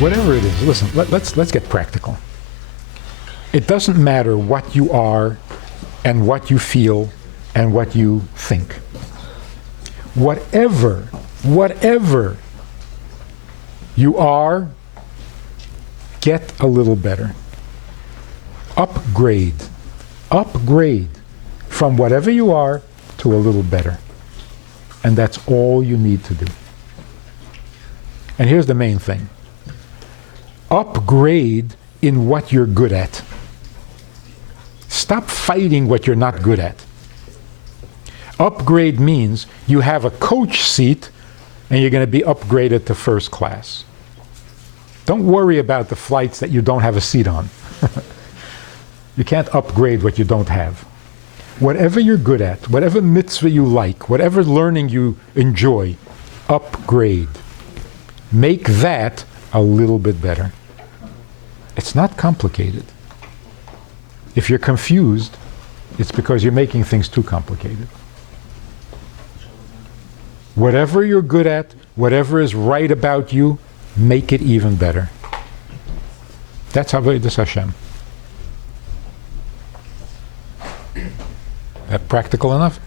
Whatever it is, listen, let's get practical. It doesn't matter what you are and what you feel and what you think. Whatever you are, get a little better. Upgrade from whatever you are to a little better. And that's all you need to do. And here's the main thing. Upgrade in what you're good at. Stop fighting what you're not good at. Upgrade means you have a coach seat and you're going to be upgraded to first class. Don't worry about the flights that you don't have a seat on. You can't upgrade what you don't have. Whatever you're good at, whatever mitzvah you like, whatever learning you enjoy, upgrade. Make that a little bit better. It's not complicated. If you're confused, it's because you're making things too complicated. Whatever you're good at, whatever is right about you, make it even better. That's Avodas Hashem. That practical enough?